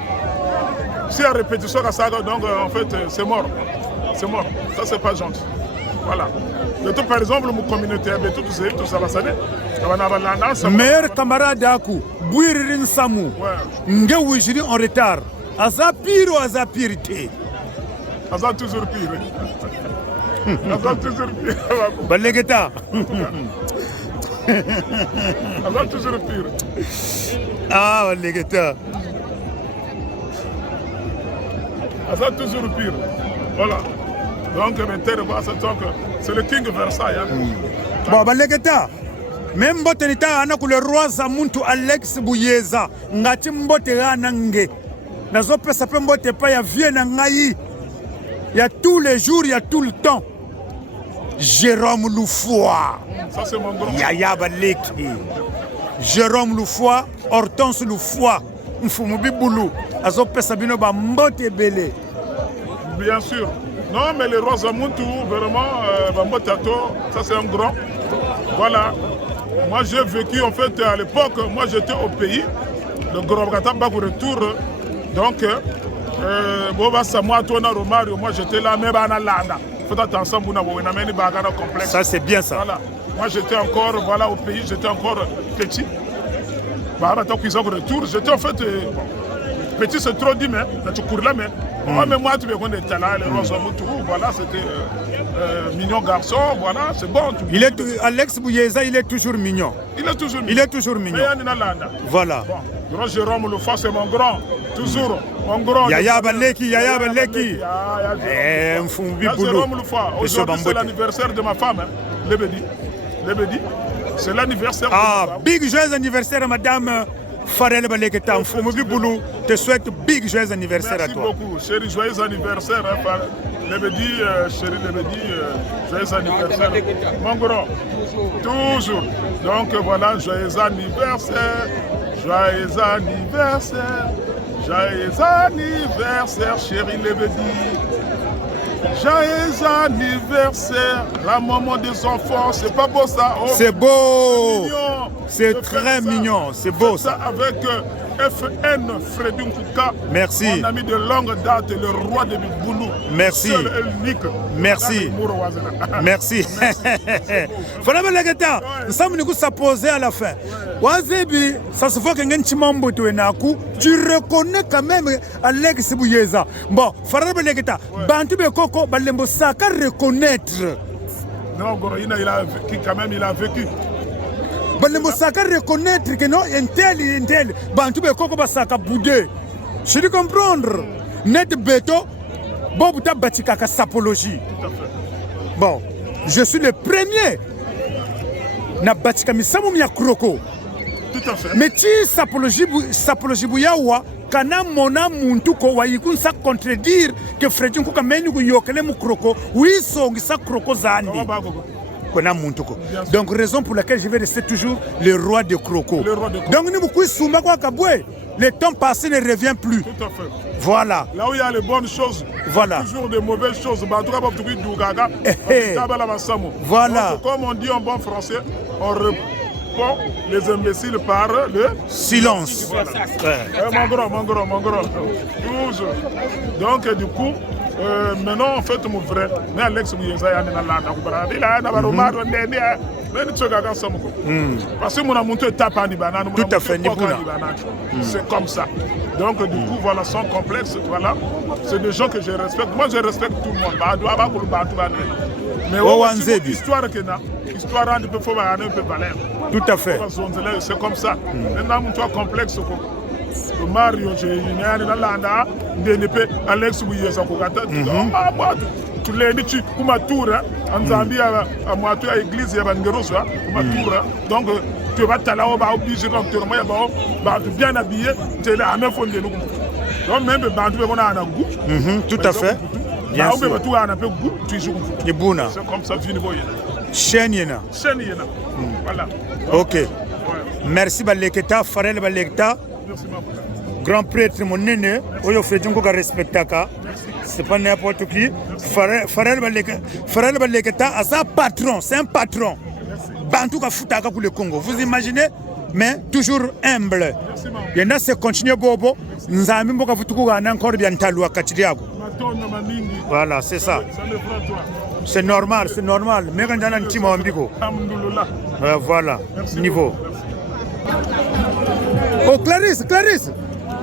si à répétition la saga donc en fait c'est mort. C'est mort, ça c'est pas gentil. Voilà. Tout par exemple, mon communauté, tout ça va s'aider. Meilleur camarade Aku, Bouiririn Samu, Nge Wijiri en retard. Aza pire ou aza pirité? Aza toujours pire. Aza toujours pire. Baleketa. Aza toujours pire. Ah, Baleketa. Aza toujours pire. Voilà. Donc, c'est le King Versailles. Bon, Baleketa, même Botenita, le roi Zamuntu Alex Bouyeza, Ngati Mbote Ranange, Nazope Sapembote pas, ya Vienne Ngaï, il y a tous les jours, il y a tout le temps. Jérôme Loufoy. Ça, c'est mon grand. Yaya Baleki. Jérôme Loufoy, Hortense Loufoy, Mfumubi Boulou, Azope Sabino Mbote Belé. Bien sûr. Non, mais le roi Zamuntu, vraiment, Bambotato, ça c'est un grand. Voilà. Moi j'ai vécu en fait à l'époque, moi j'étais au pays, le Gorobgata Bakou retour. Donc, Boba Samoa, Tona Romario, moi j'étais là, mais Banalanda. Faut attention, complexe. Ça c'est bien ça. Voilà. Moi j'étais encore voilà, au pays, j'étais encore petit. Bah, retour, j'étais en fait. Petit c'est trop dit, mais tu cours là, mais moi tu me connais, là, les roses voilà, c'était mignon garçon, voilà, c'est bon. Alex Bouyeza, il est toujours mignon. Il est toujours mignon. Il est toujours mignon. Voilà. Bon, Jérôme Loufoy, c'est mon grand, toujours, mon grand. Yaya Baleki. Jérôme Loufoy, aujourd'hui c'est l'anniversaire de ma femme, Lebedi. C'est l'anniversaire. Ah, big joyeux anniversaire à madame Farel Baleketa, Mfumobi Boulou, te souhaite big joyeux anniversaire à toi. Merci beaucoup, chérie, joyeux anniversaire. Chérie Lebedi, joyeux anniversaire. Mon grand, toujours. Donc voilà, joyeux anniversaire, joyeux anniversaire, joyeux anniversaire, chérie Lebedi. Joyeux anniversaire, la maman des enfants, c'est pas beau ça? Oh, c'est beau, c'est très mignon, c'est beau ça. Avec FN Freddy Nkouka, merci. Mon ami de longue date, le roi de Boulou. Merci. Merci. Merci. Voilà la gata. Nous sommes nous s'apposer à la fin. Wazebi, ça se voit que Ngenchimambo tu enaku, tu reconnais quand même Alex Bouyeza. Bon, Faraba la gata, Bantu Bekoko, Balembo Saka reconnaître. Non, Goroïna, il a vécu. Balembo Saka reconnaître que non, intel, Bantu Bekoko Basaka Boudé. Je dis comprendre. Net Beto, Bobuta Batikaka Sapologie. Bon, je suis le premier. Na Batikami Samumia Kroko. Tout à fait. Mais tu Sapologie Bouyawa, Kana Mona Muntuko, Waikun sa contredire que Fredin Kuka Menu Yokele Mukroko, oui, son sa Kroko Zandi. Donc, raison pour laquelle je vais rester toujours le roi de Kroko. Donc, le temps passé ne revient plus. Tout à fait. Voilà. Là où il y a les bonnes choses, voilà. Il y a toujours des mauvaises choses. Voilà. Donc, comme on dit en bon français, on répond les imbéciles par le silence. Voilà. Mon grand. Toujours. Donc, du coup, maintenant, en fait, mon frère, mais Alex Bouyeza, parce que mon amour est tapé en Ibanan. Tout à fait, c'est comme ça. Donc, du coup, voilà, sans complexe, voilà. C'est des gens que je respecte. Moi, je respecte tout le monde. Mais l'histoire un peu faut un peu valeur. Tout à fait. C'est comme ça. Maintenant, mon toit complexe. Mario, j'ai Alex Bouyeza, tu l'as dit, comme tour, en Zambie, à moi, tu as l'église, il y a une grosse, donc tu vas t'aller au bas, obligé de bien habillé, tu es là à 9 fois de nous. Donc, même on a un goût. Tout à fait. Bien sûr. C'est comme ça, Chenyena. Voilà. Ok. Merci, Baleketa, Farel Baleketa. Grand prêtre, mon néné, Oyo Fredjunko ka respectaka. C'est pas n'importe qui. Farel Baleketa, c'est un patron, c'est un patron. Bantou ka futaka pour le Congo. Vous imaginez? Mais toujours humble. Il y en a qui continuent bobo. Nous avons beaucoup de gens encore bien talou Kachiriago. Voilà, c'est ça. C'est normal, c'est normal. Mais quand on a un petit ambigo. Voilà, niveau. Oh, Clarisse.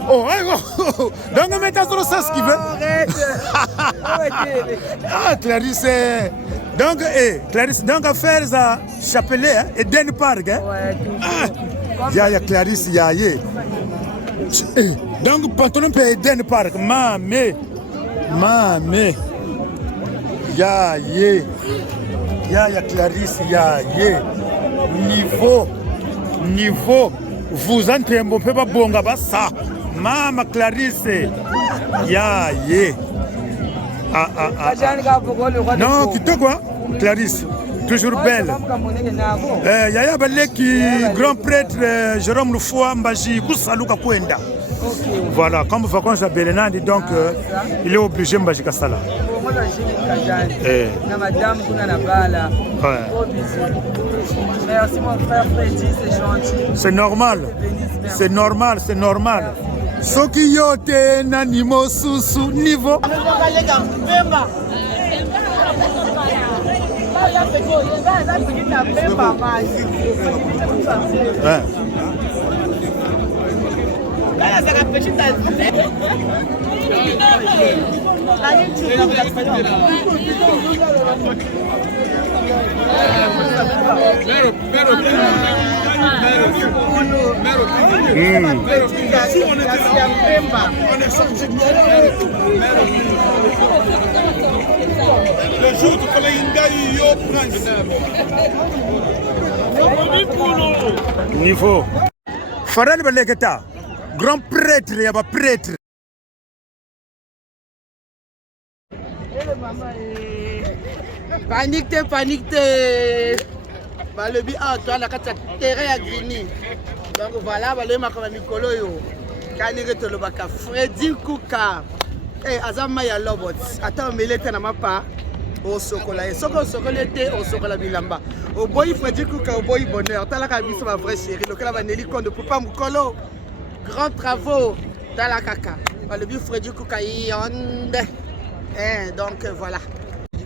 Oh, donc mettez sur ça ce qu'il veut. Ah, Clarisse. Donc, Clarisse, donc affaire ça Chapelet et Den Park. Il y a Clarisse, il y a. Donc, pantalon peut Den Park. Mamé. Ya Clarisse, ya. Niveau. Vous entrez un peu pas bon là-bas, ça. Mama Clarisse. Ya. Non, qui te quoi? Clarisse, toujours belle. Yaya Baleki, grand prêtre Jérôme Lufoua Mbaji, Koussalouka Kwenda. Voilà, comme vacances à Belenandi, donc il est obligé Mbaji Kassala. Merci mon frère Freddy, c'est gentil. C'est normal. Soki yote nanimo susu niveau. Le jour où Niveau. Farel Baleketa, grand prêtre, il y a un prêtre. Panique. Bah, le but, toi, la carte terrain à Grigny. Donc voilà, le Makama Mikolo, Kanirete le Baka, Freddy Kouka. Eh, Azama ya Lobot. Attends, mais l'été n'a pas au Sokola. Et Soko Sokolete au Sokola Bilamba. Au boy Freddy Kouka, au boy bonheur. T'as la cabine, ma vraie chérie. Le cas va Nélicon de Poupa Moukolo. Grands travaux dans la caca. Le but Freddy Kouka, Yonde. Donc voilà.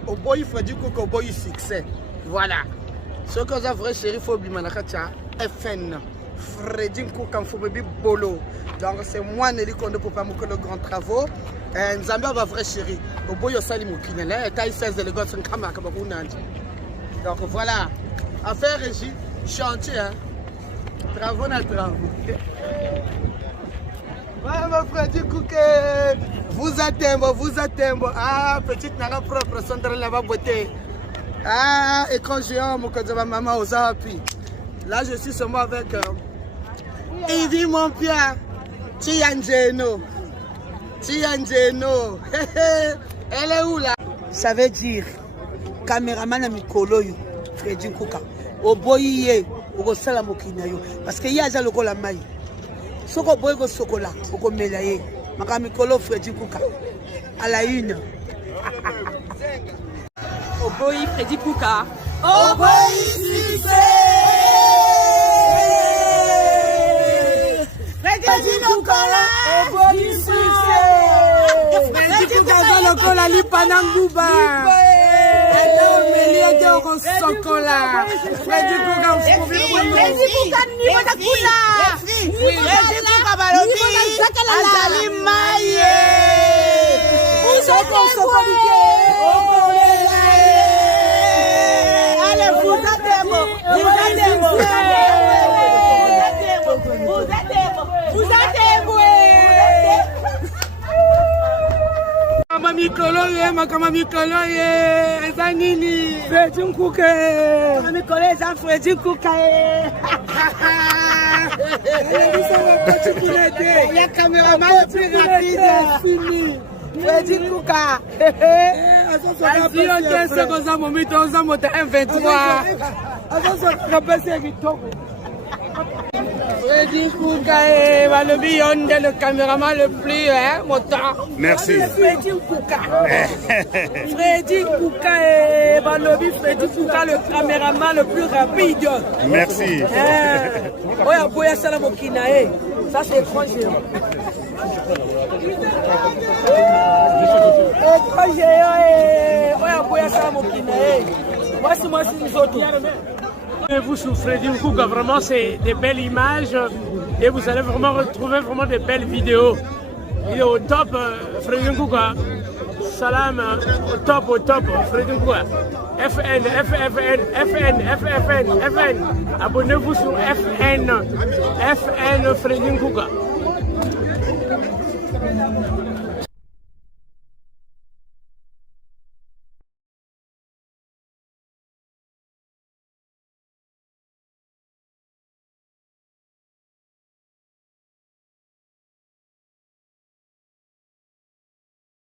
Au boy Freddy Kouka, au boy succès. Voilà. Ce que vous vrai chéri, il faut oublier Manakacha. FN. Freddy Kouka, il faut oublier Bolo. Donc c'est moi, Nelly Kondo, pour pas me grands travaux. Nzamba va vrai chéri. Au boy, au sali Moukine. Et taille 16 de l'ego, c'est un camarade comme vous n'avez. Donc voilà. Affaire régie, chantier. Travaux, na travaux. Vraiment, Freddy Kouka. Vous attendez. Ah, petite nara propre, centre là-bas, beauté. Ah, écran géant, mon cousin, maman aux appuis. Là, je suis seulement avec Yves, mon Pierre. Tianjeno. Elle est où là? Ça veut dire, caméraman à Mikolo, Freddy Kouka. Au boye, au salamokinayo. Parce qu'il y a déjà le cola maï. Soko boye go sokola, au melaye. Ma Mikolo, Freddy Kouka. À la une. Au boy Freddy Kouka. Au boy succès. Freddy Kouka. Au boy succès. Freddy Kouka le cola li panangouba. Était au sokola. Freddy Kouka niveau de coula. Freddy Kouka balobi. Azali maye. Vous Makama Mikolo Zanini Freddy Kouka Mikolo Zan Freddy Kouka il y a caméraman le plus rapide fini Freddy Kouka Vas-y on tient ce qu'on a moment on a monté M23 Freddy Kouka le caméraman le plus moteur. Merci. Freddy Kouka. Freddy Kouka Freddy Kouka le caméraman le plus rapide. Merci. Oya boya sala mokina ça c'est étranger. Oya boya sala mokina moi c'est nous autres. Vous sur Freddy Kouka, vraiment c'est des belles images et vous allez vraiment retrouver vraiment des belles vidéos. Il est au top, Freddy Kouka. Salam, au top, Freddy Kouka. FN. Abonnez-vous sur FN Freddy Kouka.